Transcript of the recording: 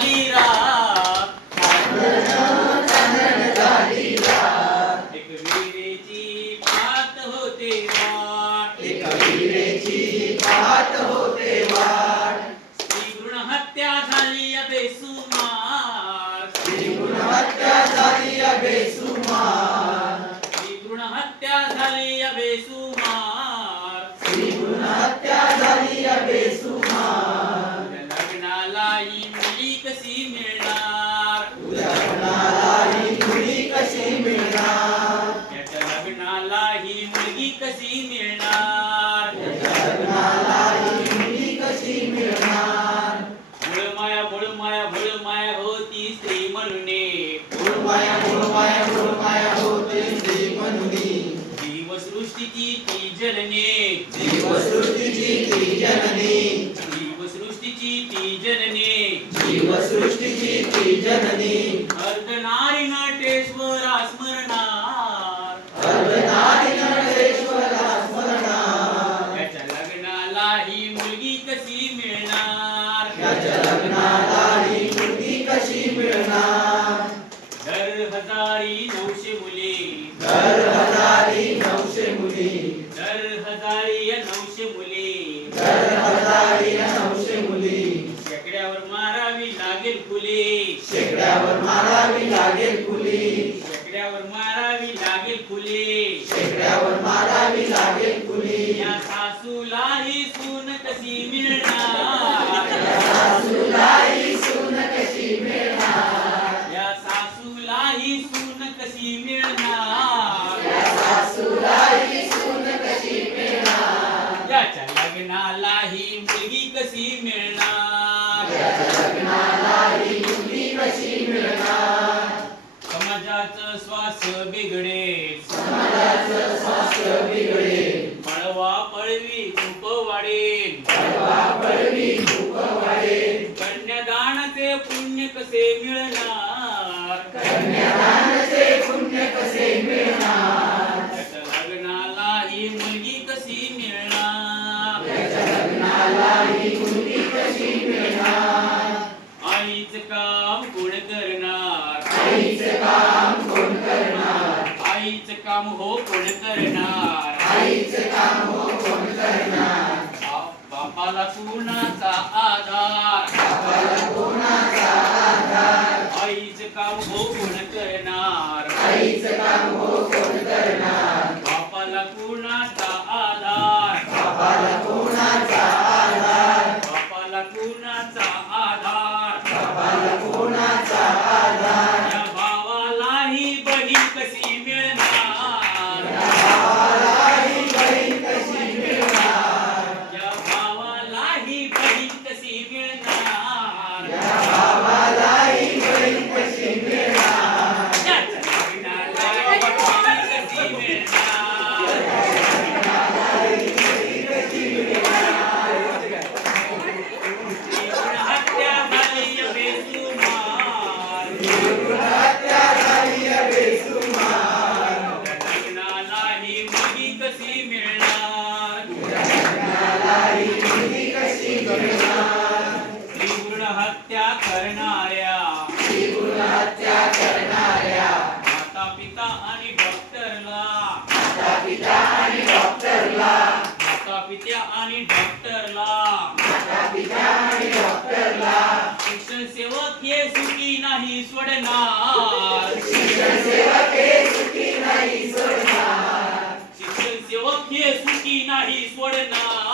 झाली रात एक वीरेची पात होते वाट स्त्री लग्नाला ही मुली कशी मिळणार? याच्या लग्नाला ही मुलगी कशी मिळणार? मुळमाया मुळमाया मुळमाया होती स्त्री म्हणूने. जीवसृष्टीची ती जननी. जीवसृष्टीची ती जननी. जीवसृष्टीची ती जननी. जीवसृष्टीची ती जननी. अर्धनारी लागेल फुली. शेकड्यावर मारावी लागेल फुले. शेकड्यावर मारावी लागेल फुली. या सासूला ही सून कशी मिळणार? सासूलाही सून कशी मिळणार? या सासूला ही सून कशी मिळणार? सासूलाही सून कशी मिळणार? याच्या लग्नाला ही मुलगी कशी मिळणार? समाजाचं स्वास्थ्य बिघडेल. पळवा पळवी खूप वाढेल. पळवी खूप वाढेल कन्यादानाचे पुण्य कसे मिळणार? कन्यादानाचे पुण्य कसे मिळणार? लग्नाला ही मुलगी कशी मिळणार? लग्नाला ही मुलगी कशी मिळणार? आईच काम काम हो कोण करणार? आईचे काम हो कोण करणार? बापाला कुणाचा आधार? बापाला कोणाचा हत्या करणाऱ्या. भ्रूण हत्या करणाऱ्या माता पिता आणि डॉक्टरला. माता पिता आणि डॉक्टरला. माता पिता आणि डॉक्टरला माता पिता आणि डॉक्टरला शिक्षण सेवक हे सुखी नाही सोडणार शिक्षण सेवक हे सुखी नाही सोडणार. शिक्षण सेवक हे सुखी नाही सोडणार.